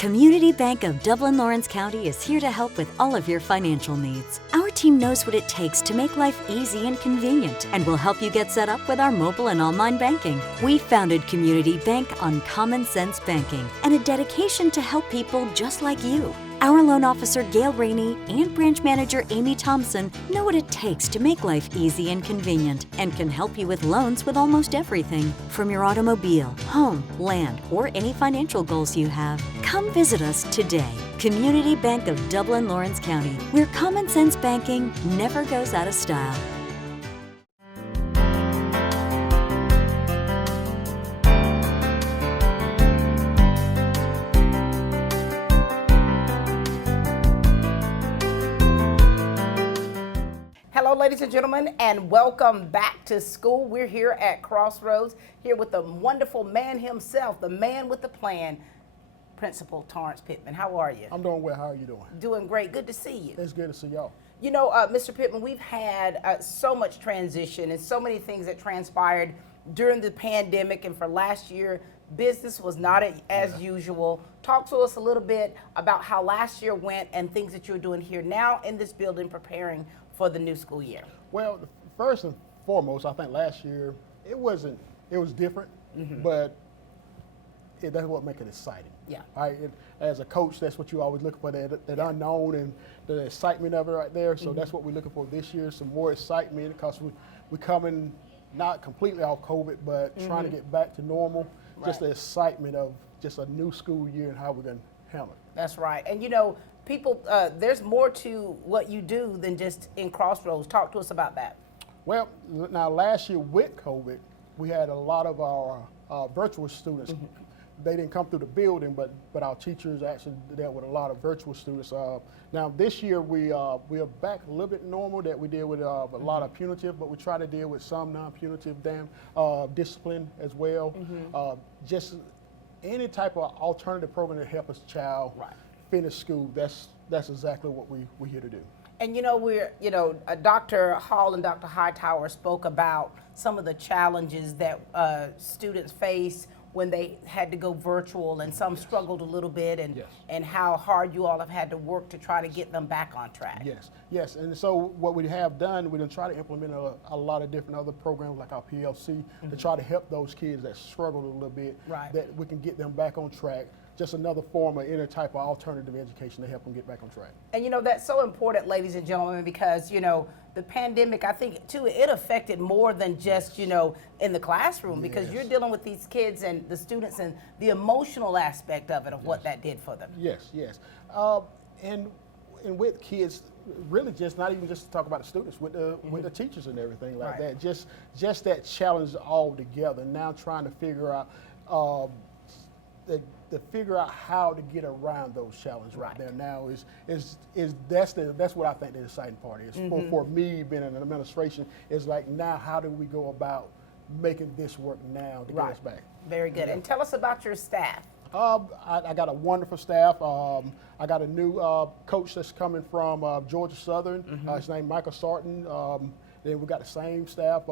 Community Bank of Dublin Lawrence County is here to help with all of your financial needs. Our team knows what it takes to make life easy and convenient and will help you get set up with our mobile and online banking. We founded Community Bank on common sense banking and a dedication to help people just like you. Our loan officer Gail Rainey and branch manager Amy Thompson know what it takes to make life easy and convenient and can help you with loans with almost everything, from your automobile, home, land, or any financial goals you have. Come visit us today. Community Bank of Dublin Lawrence County, where common sense banking never goes out of style. Hello, ladies and gentlemen, and welcome back to school. We're here at Crossroads, here with the wonderful man himself, the man with the plan, Principal Torrance Pittman. How are you? I'm doing well. How are you doing? Doing great. Good to see you. It's good to see y'all. You know, Mr. Pittman, we've had so much transition and so many things that transpired during the pandemic, and for last year, business was not as usual. Talk to us a little bit about how last year went and things that you're doing here now in this building preparing for the new school year. Well, first and foremost, I think last year it was different, but that's what makes it exciting. Yeah. Right? As a coach, that's what you always look for, that unknown and the excitement of it right there. So that's what we're looking for this year, some more excitement, because we're coming not completely off COVID, but trying to get back to normal. Right. Just the excitement of just a new school year and how we're going to handle it. That's right. And you know, people, there's more to what you do than just in Crossroads. Talk to us about that. Well, now last year with COVID, we had a lot of our virtual students. They didn't come through the building, but our teachers actually dealt with a lot of virtual students. Now this year we are back a little bit normal that we did with a lot of punitive, but we try to deal with some non-punitive discipline as well. Just any type of alternative program to help a child finish school. That's exactly what we're here to do. And you know, Dr. Hall and Dr. Hightower spoke about some of the challenges that students face when they had to go virtual, and some struggled a little bit, and how hard you all have had to work to try to get them back on track. Yes. And so what we have done, we're going to try to implement a lot of different other programs like our PLC to try to help those kids that struggled a little bit, that we can get them back on track. Just another form of any type of alternative education to help them get back on track. And you know, that's so important, ladies and gentlemen, because you know, the pandemic, I think too, it affected more than just, you know, in the classroom, because you're dealing with these kids and the students and the emotional aspect of it, of what that did for them. Yes. And with kids, really just not even just to talk about the students, with the teachers and everything like that. Just that challenge all together. Now trying to figure out how to get around those challenges right there now that's what I think the exciting part is. For me, being in an administration, is like, now how do we go about making this work now to get us back? Very good. And tell us about your staff. I got a wonderful staff. I got a new coach that's coming from Georgia Southern. His name Michael Sarton. Then we got the same staff.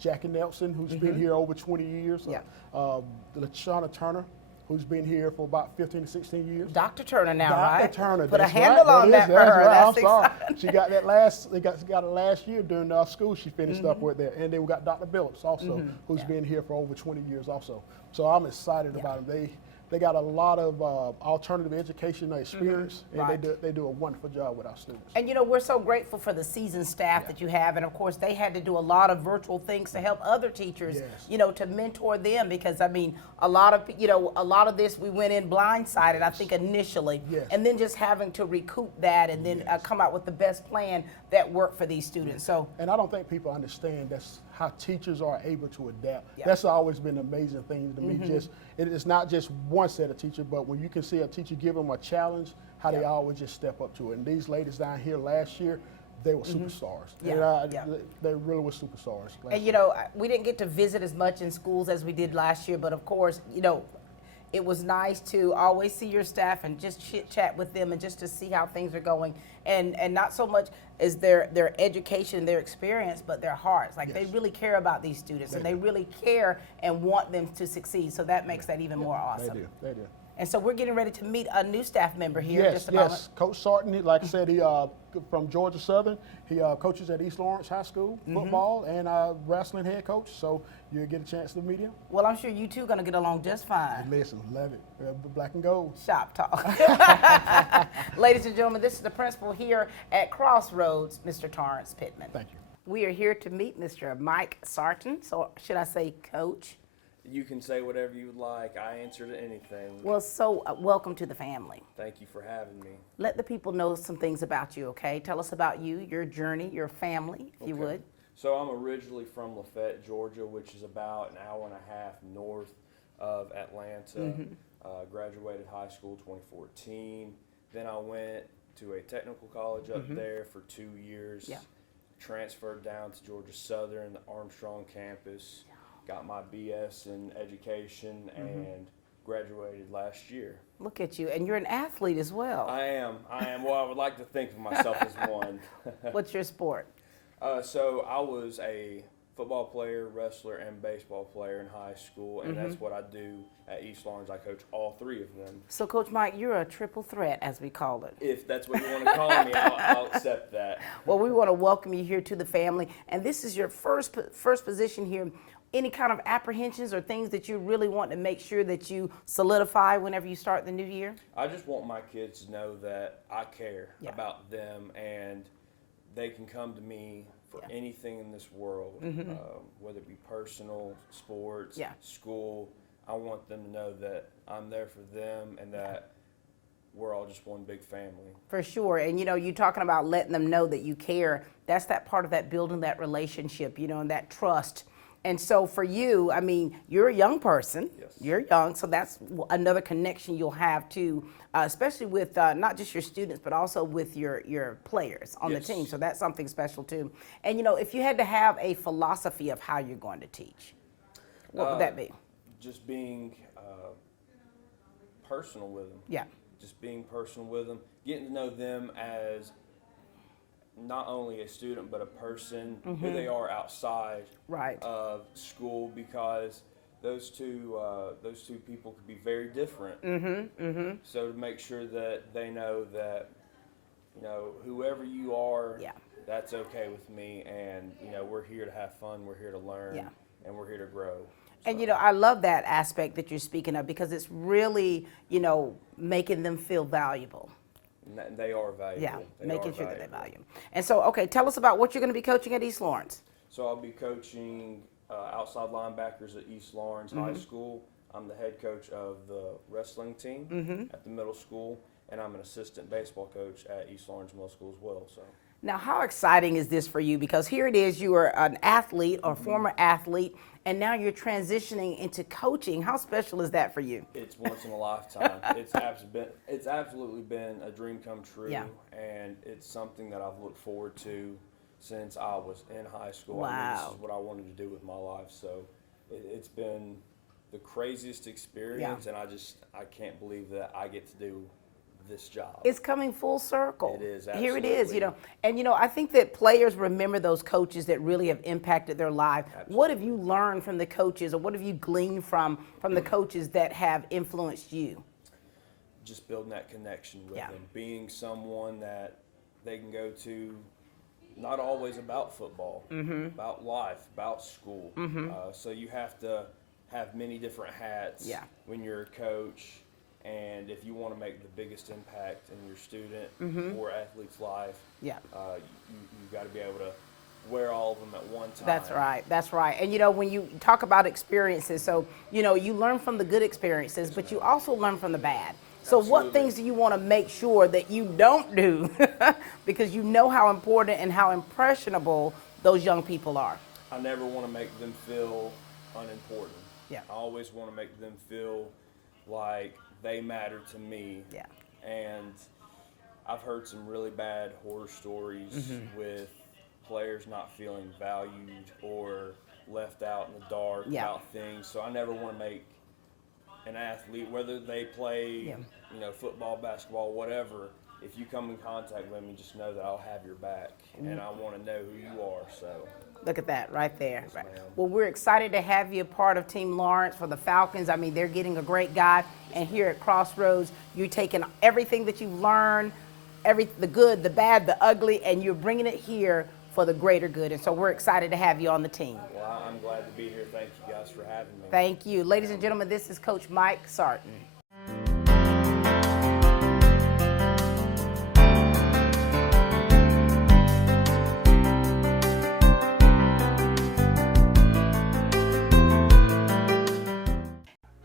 Jackie Nelson, who's been here over 20 years. LaShawna Turner, who's been here for about 15 to 16 years. Dr. Turner now, Dr. Turner. Put a handle on that for her. That's exciting. She got that last year during school she finished up with there. And then we got Dr. Billups also, who's been here for over 20 years also. So I'm excited about them. They got a lot of alternative education experience, and they do a wonderful job with our students. And you know, we're so grateful for the seasoned staff that you have, and of course they had to do a lot of virtual things to help other teachers, you know, to mentor them, because I mean, a lot of this we went in blindsided, I think initially, and then just having to recoup that and then come out with the best plan that worked for these students. So, and I don't think people understand that's how teachers are able to adapt. That's always been an amazing thing to me. It's not just one set of teachers, but when you can see a teacher give them a challenge, how they always just step up to it. And these ladies down here last year, they were superstars. They really were superstars. And you know, we didn't get to visit as much in schools as we did last year, but of course, you know, it was nice to always see your staff and just chit chat with them and just to see how things are going. And not so much as their education, their experience, but their hearts. Like they really care about these students, and they really care and want them to succeed. So that makes that even more awesome. They do. And so we're getting ready to meet a new staff member here in Yes, just a moment. yes. Coach Sarton, like I said, he from Georgia Southern. He coaches at East Lawrence High School, football and wrestling head coach. So you'll get a chance to meet him. Well, I'm sure you two are going to get along just fine. Listen, love it. Black and gold. Shop talk. Ladies and gentlemen, this is the principal here at Crossroads, Mr. Torrance Pittman. Thank you. We are here to meet Mr. Mike Sarton. So should I say coach? You can say whatever you would like. I answer to anything. Well, so welcome to the family. Thank you for having me. Let the people know some things about you, okay? Tell us about you, your journey, your family, if you would. So I'm originally from Lafayette, Georgia, which is about an hour and a half north of Atlanta. Graduated high school 2014. Then I went to a technical college up there for 2 years. Yeah. Transferred down to Georgia Southern, the Armstrong campus. Got my BS in education and graduated last year. Look at you, and you're an athlete as well. I am. Well, I would like to think of myself as one. What's your sport? So I was a football player, wrestler, and baseball player in high school, and that's what I do at East Lawrence. I coach all three of them. So, Coach Mike, you're a triple threat, as we call it. If that's what you want to call me, I'll accept that. Well, we want to welcome you here to the family, and this is your first position here. Any kind of apprehensions or things that you really want to make sure that you solidify whenever you start the new year? I just want my kids to know that I care about them, and they can come to me for anything in this world, whether it be personal, sports, school. I want them to know that I'm there for them and that we're all just one big family. For sure. And, you know, you're talking about letting them know that you care. That's that part of that building that relationship, you know, and that trust. And so for you, I mean, you're a young person. Yes. You're young, so that's another connection you'll have to, especially with not just your students, but also with your players on the team. So that's something special too. And, you know, if you had to have a philosophy of how you're going to teach, what would that be? Just being personal with them. Yeah. Just being personal with them, getting to know them as not only a student but a person, who they are outside of school, because those two people could be very different. So to make sure that they know that, you know, whoever you are, that's okay with me, and you know, we're here to have fun, we're here to learn, and we're here to grow. And, you know, I love that aspect that you're speaking of, because it's really, you know, making them feel valuable. And they are valuable. Yeah, they making are sure that they valuable. value. And so, okay, tell us about what you're going to be coaching at East Lawrence. So I'll be coaching outside linebackers at East Lawrence High School. I'm the head coach of the wrestling team at the middle school, and I'm an assistant baseball coach at East Lawrence Middle School as well. So. Now, how exciting is this for you? Because here it is, you are an athlete or former athlete, and now you're transitioning into coaching. How special is that for you? It's once in a lifetime. It's absolutely been a dream come true, and it's something that I've looked forward to since I was in high school. Wow. I knew this is what I wanted to do with my life. So it's been the craziest experience, and I can't believe that I get to do this job. It's coming full circle. It is, Here it is, absolutely. you know. And, you know, I think that players remember those coaches that really have impacted their life. Absolutely. What have you learned from the coaches, or what have you gleaned from the coaches that have influenced you? Just building that connection with them, being someone that they can go to, not always about football, about life, about school. So you have to have many different hats when you're a coach. And if you want to make the biggest impact in your student or athlete's life, you got to be able to wear all of them at one time. That's right. That's right. And, you know, when you talk about experiences, so, you know, you learn from the good experiences, but you also learn from the bad. So what things do you want to make sure that you don't do because you know how important and how impressionable those young people are? I never want to make them feel unimportant. Yeah. I always want to make them feel like they matter to me. Yeah. And I've heard some really bad horror stories with players not feeling valued or left out in the dark about things. So I never want to make an athlete, whether they play, you know, football, basketball, whatever, if you come in contact with me, just know that I'll have your back, and I want to know who you are. So. Look at that right there. Yes, Well, we're excited to have you a part of Team Lawrence for the Falcons. I mean, they're getting a great guy. And here at Crossroads, you're taking everything that you've learned, the good, the bad, the ugly, and you're bringing it here for the greater good. And so we're excited to have you on the team. Well, I'm glad to be here. Thank you guys for having me. Thank you. Ladies and gentlemen, this is Coach Mike Sarton.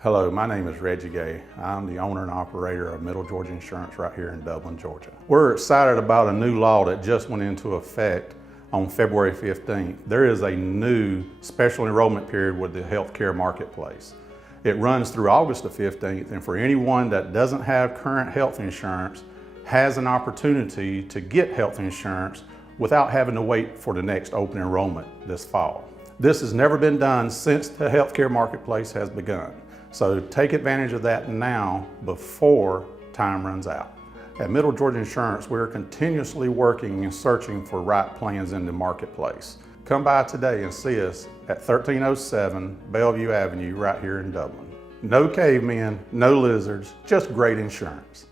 Hello, my name is Reggie Gay. I'm the owner and operator of Middle Georgia Insurance right here in Dublin, Georgia. We're excited about a new law that just went into effect on February 15th. There is a new special enrollment period with the healthcare marketplace. It runs through August the 15th, and for anyone that doesn't have current health insurance has an opportunity to get health insurance without having to wait for the next open enrollment this fall. This has never been done since the healthcare marketplace has begun. So take advantage of that now before time runs out. At Middle Georgia Insurance, we're continuously working and searching for right plans in the marketplace. Come by today and see us at 1307 Bellevue Avenue right here in Dublin. No cavemen, no lizards, just great insurance.